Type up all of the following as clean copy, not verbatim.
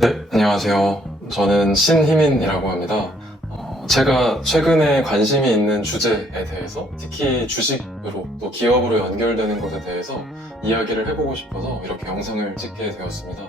네, 안녕하세요. 저는 신희민이라고 합니다. 제가 최근에 관심이 있는 주제에 대해서, 특히 주식으로 또 기업으로 연결되는 것에 대해서 이야기를 해보고 싶어서 이렇게 영상을 찍게 되었습니다.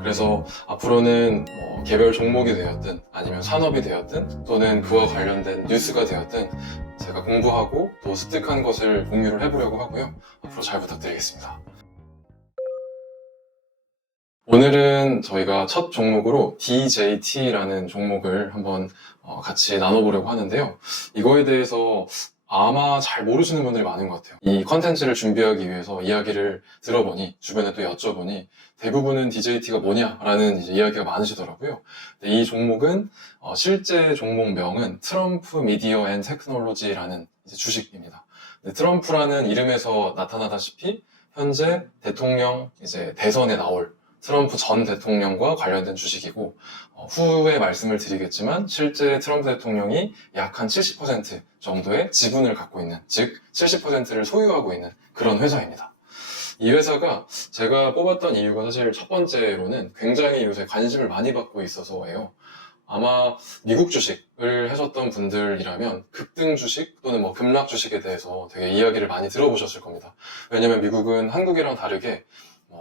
그래서 앞으로는 개별 종목이 되었든 아니면 산업이 되었든 또는 그와 관련된 뉴스가 되었든 제가 공부하고 또 습득한 것을 공유를 해보려고 하고요. 앞으로 잘 부탁드리겠습니다. 오늘은 저희가 첫 종목으로 DJT라는 종목을 한번 같이 나눠보려고 하는데요. 이거에 대해서 아마 잘 모르시는 분들이 많은 것 같아요. 이 컨텐츠를 준비하기 위해서 이야기를 들어보니, 주변에 또 여쭤보니 대부분은 DJT가 뭐냐라는 이제 이야기가 많으시더라고요. 근데 이 종목은 실제 종목명은 트럼프 미디어 앤 테크놀로지라는 이제 주식입니다. 근데 트럼프라는 이름에서 나타나다시피 현재 대통령 이제 대선에 나올 트럼프 전 대통령과 관련된 주식이고, 후에 말씀을 드리겠지만 실제 트럼프 대통령이 약 한 70% 정도의 지분을 갖고 있는, 즉 70%를 소유하고 있는 그런 회사입니다. 이 회사가 제가 뽑았던 이유가 사실 첫 번째로는 굉장히 요새 관심을 많이 받고 있어서예요. 아마 미국 주식을 하셨던 분들이라면 급등 주식 또는 급락 주식에 대해서 되게 이야기를 많이 들어보셨을 겁니다. 왜냐면 미국은 한국이랑 다르게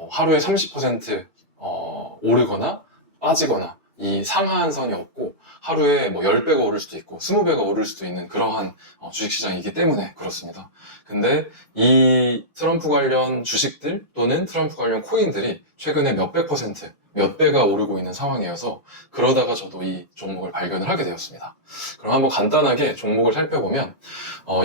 하루에 30% 오르거나 빠지거나 이 상한선이 없고, 하루에 10배가 오를 수도 있고 20배가 오를 수도 있는 그러한 주식시장이기 때문에 그렇습니다. 근데 이 트럼프 관련 주식들 또는 트럼프 관련 코인들이 최근에 몇백 퍼센트, 몇 배가 오르고 있는 상황이어서, 그러다가 저도 이 종목을 발견을 하게 되었습니다. 그럼 한번 간단하게 종목을 살펴보면,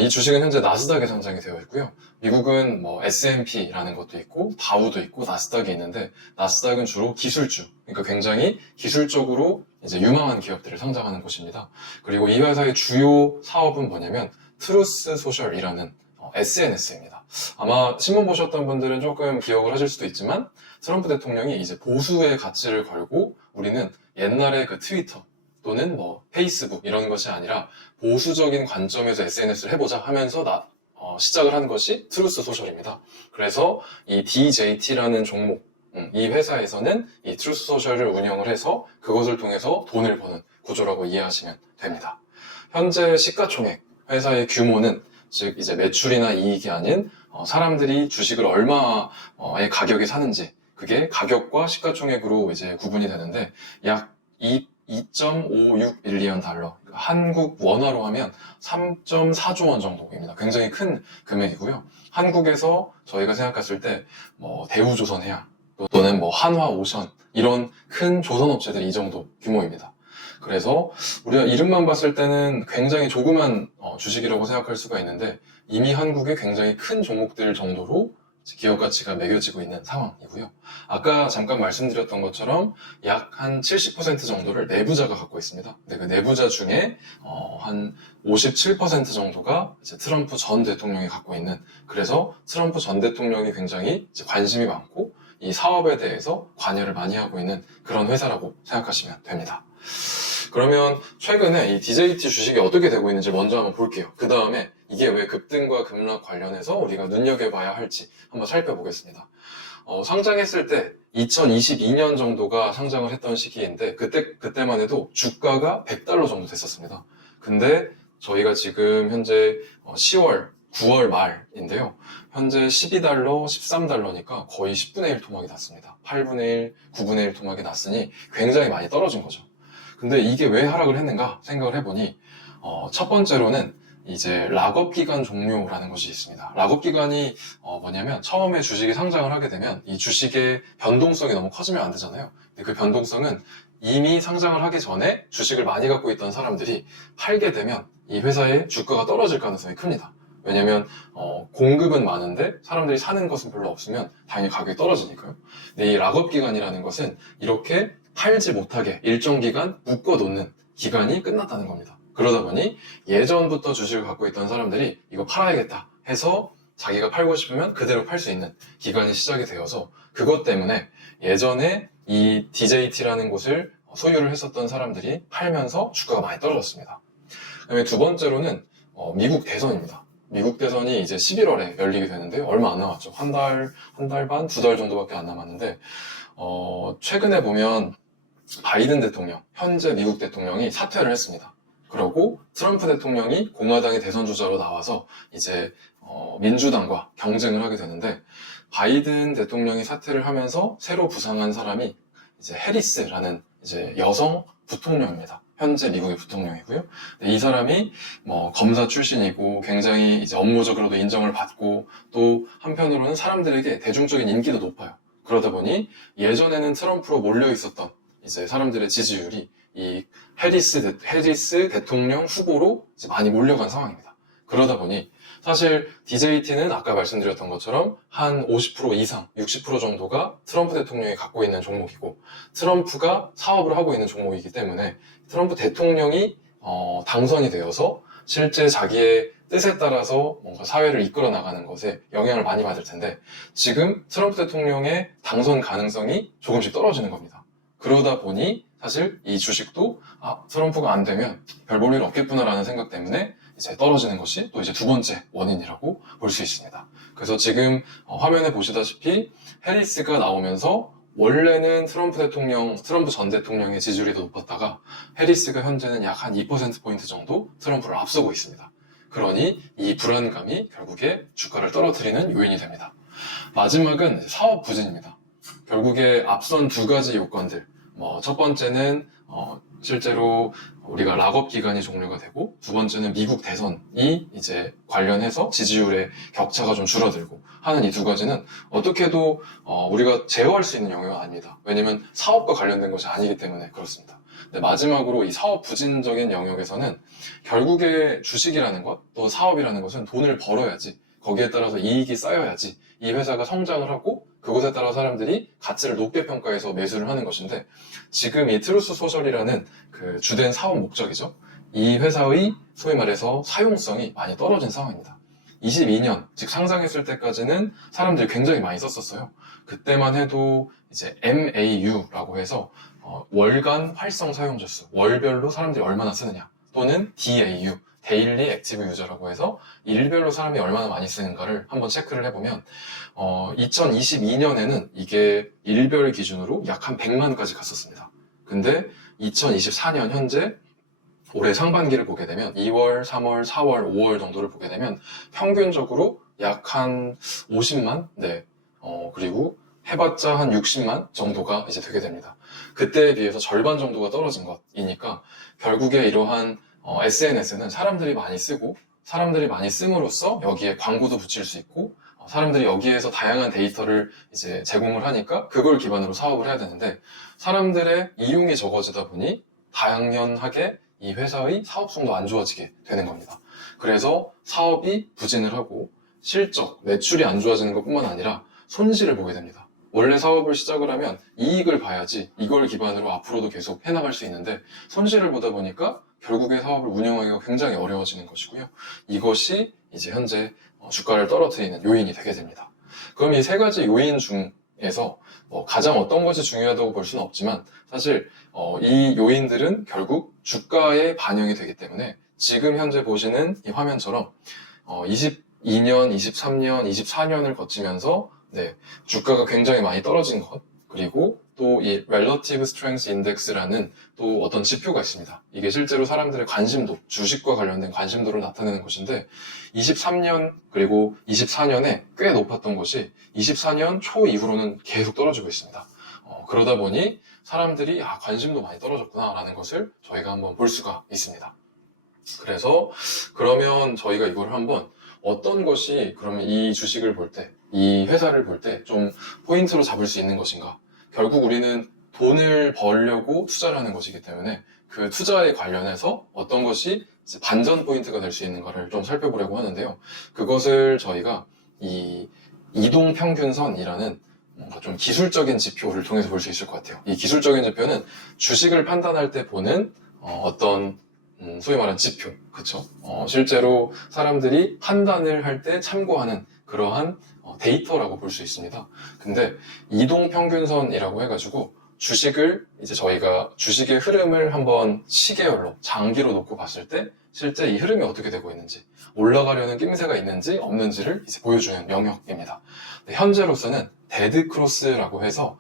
이 주식은 현재 나스닥에 상장이 되어 있고요. 미국은 S&P라는 것도 있고 다우도 있고 나스닥이 있는데, 나스닥은 주로 기술주, 그러니까 굉장히 기술적으로 이제 유망한 기업들을 상장하는 곳입니다. 그리고 이 회사의 주요 사업은 뭐냐면 트루스 소셜이라는 SNS입니다. 아마 신문 보셨던 분들은 조금 기억을 하실 수도 있지만, 트럼프 대통령이 이제 보수의 가치를 걸고 우리는 옛날에 그 트위터 또는 페이스북 이런 것이 아니라 보수적인 관점에서 SNS를 해보자 하면서 시작을 한 것이 트루스 소셜입니다. 그래서 이 DJT라는 종목, 이 회사에서는 이 트루스 소셜을 운영을 해서 그것을 통해서 돈을 버는 구조라고 이해하시면 됩니다. 현재 시가총액, 회사의 규모는, 즉 이제 매출이나 이익이 아닌 사람들이 주식을 얼마의 가격에 사는지, 그게 가격과 시가총액으로 이제 구분이 되는데, 약 2.56빌리언 달러, 한국 원화로 하면 3.4조 원 정도입니다. 굉장히 큰 금액이고요. 한국에서 저희가 생각했을 때 대우조선해양 또는 한화오션, 이런 큰 조선업체들이 이 정도 규모입니다. 그래서 우리가 이름만 봤을 때는 굉장히 조그만 주식이라고 생각할 수가 있는데, 이미 한국에 굉장히 큰 종목들 정도로 기업 가치가 매겨지고 있는 상황이고요. 아까 잠깐 말씀드렸던 것처럼 약 한 70% 정도를 내부자가 갖고 있습니다. 근데 그 내부자 중에 한 57% 정도가 이제 트럼프 전 대통령이 갖고 있는, 그래서 트럼프 전 대통령이 굉장히 이제 관심이 많고 이 사업에 대해서 관여를 많이 하고 있는 그런 회사라고 생각하시면 됩니다. 그러면 최근에 이 DJT 주식이 어떻게 되고 있는지 먼저 한번 볼게요. 그 다음에 이게 왜 급등과 급락 관련해서 우리가 눈여겨봐야 할지 한번 살펴보겠습니다. 상장했을 때 2022년 정도가 상장을 했던 시기인데, 그때만 해도 주가가 100달러 정도 됐었습니다. 근데 저희가 지금 현재 10월, 9월 말인데요. 현재 12달러, 13달러니까 거의 10분의 1 토막이 났습니다. 8분의 1, 9분의 1 토막이 났으니 굉장히 많이 떨어진 거죠. 근데 이게 왜 하락을 했는가 생각을 해보니, 첫 번째로는 이제 락업 기간 종료라는 것이 있습니다. 락업 기간이 뭐냐면, 처음에 주식이 상장을 하게 되면 이 주식의 변동성이 너무 커지면 안 되잖아요. 근데 그 변동성은 이미 상장을 하기 전에 주식을 많이 갖고 있던 사람들이 팔게 되면 이 회사의 주가가 떨어질 가능성이 큽니다. 왜냐면 공급은 많은데 사람들이 사는 것은 별로 없으면 당연히 가격이 떨어지니까요. 근데 이 락업 기간이라는 것은 이렇게 팔지 못하게 일정 기간 묶어놓는 기간이 끝났다는 겁니다. 그러다 보니 예전부터 주식을 갖고 있던 사람들이 이거 팔아야겠다 해서 자기가 팔고 싶으면 그대로 팔 수 있는 기간이 시작이 되어서, 그것 때문에 예전에 이 DJT라는 곳을 소유를 했었던 사람들이 팔면서 주가가 많이 떨어졌습니다. 그다음에 두 번째로는 미국 대선입니다. 미국 대선이 이제 11월에 열리게 되는데 얼마 안 남았죠. 한 달 반, 두 달 정도밖에 안 남았는데, 최근에 보면 바이든 대통령, 현재 미국 대통령이 사퇴를 했습니다. 그리고 트럼프 대통령이 공화당의 대선 주자로 나와서 이제 민주당과 경쟁을 하게 되는데, 바이든 대통령이 사퇴를 하면서 새로 부상한 사람이 이제 해리스라는 이제 여성 부통령입니다. 현재 미국의 부통령이고요. 이 사람이 뭐 검사 출신이고 굉장히 이제 업무적으로도 인정을 받고, 또 한편으로는 사람들에게 대중적인 인기도 높아요. 그러다 보니 예전에는 트럼프로 몰려 있었던 이제 사람들의 지지율이 이 해리스 대통령 후보로 이제 많이 몰려간 상황입니다. 그러다 보니 사실 DJT는 아까 말씀드렸던 것처럼 한 50% 이상, 60% 정도가 트럼프 대통령이 갖고 있는 종목이고, 트럼프가 사업을 하고 있는 종목이기 때문에 트럼프 대통령이 당선이 되어서 실제 자기의 뜻에 따라서 뭔가 사회를 이끌어 나가는 것에 영향을 많이 받을 텐데, 지금 트럼프 대통령의 당선 가능성이 조금씩 떨어지는 겁니다. 그러다 보니 사실 이 주식도 트럼프가 안 되면 별 볼 일 없겠구나라는 생각 때문에 이제 떨어지는 것이 또 이제 두 번째 원인이라고 볼 수 있습니다. 그래서 지금 화면에 보시다시피 해리스가 나오면서 원래는 트럼프 전 대통령의 지지율이 더 높았다가 해리스가 현재는 약 한 2%포인트 정도 트럼프를 앞서고 있습니다. 그러니 이 불안감이 결국에 주가를 떨어뜨리는 요인이 됩니다. 마지막은 사업 부진입니다. 결국에 앞선 두 가지 요건들, 첫 번째는 실제로 우리가 락업 기간이 종료가 되고, 두 번째는 미국 대선이 이제 관련해서 지지율의 격차가 좀 줄어들고 하는 이 두 가지는 어떻게도 우리가 제어할 수 있는 영역은 아닙니다. 왜냐면 사업과 관련된 것이 아니기 때문에 그렇습니다. 근데 마지막으로 이 사업 부진적인 영역에서는 결국에 주식이라는 것, 또 사업이라는 것은 돈을 벌어야지, 거기에 따라서 이익이 쌓여야지 이 회사가 성장을 하고, 그것에 따라 사람들이 가치를 높게 평가해서 매수를 하는 것인데, 지금 이 트루스 소셜이라는 그 주된 사업 목적이죠. 이 회사의 소위 말해서 사용성이 많이 떨어진 상황입니다. 22년, 즉 상장했을 때까지는 사람들이 굉장히 많이 썼었어요. 그때만 해도 이제 MAU라고 해서 월간 활성 사용자 수, 월별로 사람들이 얼마나 쓰느냐, 또는 DAU, 데일리 액티브 유저라고 해서 일별로 사람이 얼마나 많이 쓰는가를 한번 체크를 해보면 2022년에는 이게 일별 기준으로 약 한 100만까지 갔었습니다. 근데 2024년 현재 올해 상반기를 보게 되면 2월, 3월, 4월, 5월 정도를 보게 되면 평균적으로 약 한 50만? 네. 그리고 해봤자 한 60만 정도가 이제 되게 됩니다. 그때에 비해서 절반 정도가 떨어진 것이니까 결국에 이러한 SNS는 사람들이 많이 쓰고, 사람들이 많이 씀으로써 여기에 광고도 붙일 수 있고, 사람들이 여기에서 다양한 데이터를 이제 제공을 하니까 그걸 기반으로 사업을 해야 되는데, 사람들의 이용이 적어지다 보니 당연하게 이 회사의 사업성도 안 좋아지게 되는 겁니다. 그래서 사업이 부진을 하고 실적, 매출이 안 좋아지는 것뿐만 아니라 손실을 보게 됩니다. 원래 사업을 시작을 하면 이익을 봐야지 이걸 기반으로 앞으로도 계속 해나갈 수 있는데, 손실을 보다 보니까 결국에 사업을 운영하기가 굉장히 어려워지는 것이고요. 이것이 이제 현재 주가를 떨어뜨리는 요인이 되게 됩니다. 그럼 이 세 가지 요인 중에서 가장 어떤 것이 중요하다고 볼 수는 없지만, 사실 이 요인들은 결국 주가에 반영이 되기 때문에 지금 현재 보시는 이 화면처럼 22년, 23년, 24년을 거치면서 주가가 굉장히 많이 떨어진 것, 그리고 또 이 Relative Strength Index라는 또 어떤 지표가 있습니다. 이게 실제로 사람들의 관심도, 주식과 관련된 관심도를 나타내는 것인데, 23년 그리고 24년에 꽤 높았던 것이 24년 초 이후로는 계속 떨어지고 있습니다. 그러다 보니 사람들이 관심도 많이 떨어졌구나라는 것을 저희가 한번 볼 수가 있습니다. 그래서 그러면 저희가 이걸 한번 어떤 것이 그러면 이 주식을 볼 때, 이 회사를 볼 때 좀 포인트로 잡을 수 있는 것인가? 결국 우리는 돈을 벌려고 투자를 하는 것이기 때문에 그 투자에 관련해서 어떤 것이 이제 반전 포인트가 될 수 있는가를 좀 살펴보려고 하는데요. 그것을 저희가 이 이동평균선이라는 뭔가 좀 기술적인 지표를 통해서 볼 수 있을 것 같아요. 이 기술적인 지표는 주식을 판단할 때 보는 어떤 소위 말하는 지표, 그쵸? 실제로 사람들이 판단을 할 때 참고하는 그러한 데이터라고 볼 수 있습니다. 근데 이동평균선이라고 해가지고 주식을 이제 저희가 주식의 흐름을 한번 시계열로 장기로 놓고 봤을 때 실제 이 흐름이 어떻게 되고 있는지, 올라가려는 낌새가 있는지 없는지를 이제 보여주는 영역입니다. 현재로서는 데드 크로스라고 해서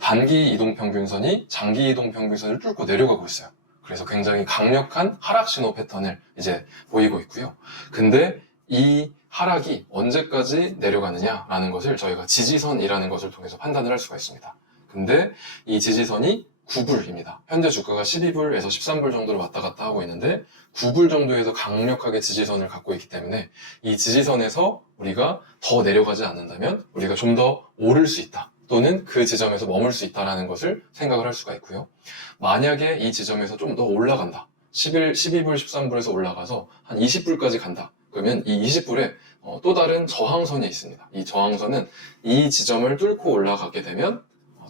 단기 이동평균선이 장기 이동평균선을 뚫고 내려가고 있어요. 그래서 굉장히 강력한 하락 신호 패턴을 이제 보이고 있고요. 근데 이 하락이 언제까지 내려가느냐라는 것을 저희가 지지선이라는 것을 통해서 판단을 할 수가 있습니다. 근데 이 지지선이 9불입니다. 현재 주가가 12불에서 13불 정도를 왔다 갔다 하고 있는데 9불 정도에서 강력하게 지지선을 갖고 있기 때문에 이 지지선에서 우리가 더 내려가지 않는다면 우리가 좀 더 오를 수 있다. 또는 그 지점에서 머물 수 있다는 것을 생각을 할 수가 있고요. 만약에 이 지점에서 좀 더 올라간다. 12불, 13불에서 올라가서 한 20불까지 간다. 그러면 이 20불에 또 다른 저항선이 있습니다. 이 저항선은 이 지점을 뚫고 올라가게 되면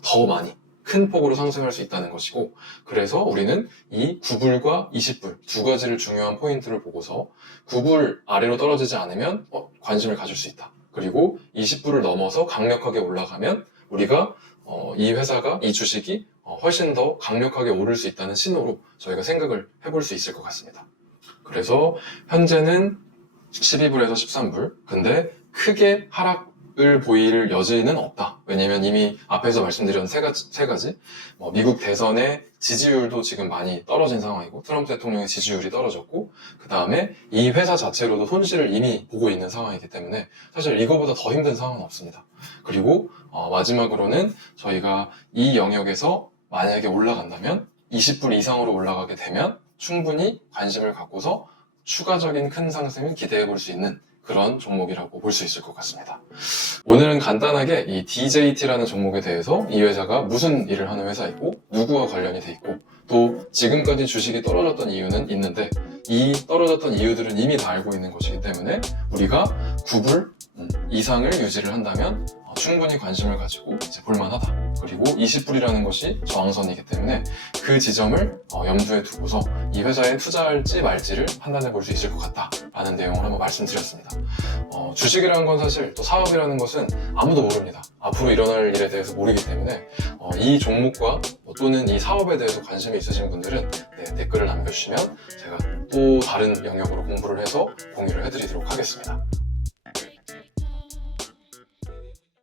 더 많이 큰 폭으로 상승할 수 있다는 것이고, 그래서 우리는 이 9불과 20불 두 가지를 중요한 포인트를 보고서 9불 아래로 떨어지지 않으면 관심을 가질 수 있다. 그리고 20불을 넘어서 강력하게 올라가면 우리가 이 회사가, 이 주식이 훨씬 더 강력하게 오를 수 있다는 신호로 저희가 생각을 해볼 수 있을 것 같습니다. 그래서 현재는 12불에서 13불, 근데 크게 하락을 보일 여지는 없다. 왜냐면 이미 앞에서 말씀드린 세 가지 미국 대선의 지지율도 지금 많이 떨어진 상황이고, 트럼프 대통령의 지지율이 떨어졌고, 그 다음에 이 회사 자체로도 손실을 이미 보고 있는 상황이기 때문에 사실 이거보다 더 힘든 상황은 없습니다. 그리고 마지막으로는 저희가 이 영역에서 만약에 올라간다면 20불 이상으로 올라가게 되면 충분히 관심을 갖고서 추가적인 큰 상승을 기대해 볼 수 있는 그런 종목이라고 볼 수 있을 것 같습니다. 오늘은 간단하게 이 DJT라는 종목에 대해서 이 회사가 무슨 일을 하는 회사이고 누구와 관련이 돼 있고 또 지금까지 주식이 떨어졌던 이유는 있는데 이 떨어졌던 이유들은 이미 다 알고 있는 것이기 때문에 우리가 9불 이상을 유지를 한다면 충분히 관심을 가지고 이제 볼만하다. 그리고 20불이라는 것이 저항선이기 때문에 그 지점을 염두에 두고서 이 회사에 투자할지 말지를 판단해 볼 수 있을 것 같다 라는 내용을 한번 말씀드렸습니다. 주식이라는 건 사실 또 사업이라는 것은 아무도 모릅니다. 앞으로 일어날 일에 대해서 모르기 때문에 이 종목과 또는 이 사업에 대해서 관심이 있으신 분들은 댓글을 남겨주시면 제가 또 다른 영역으로 공부를 해서 공유를 해드리도록 하겠습니다.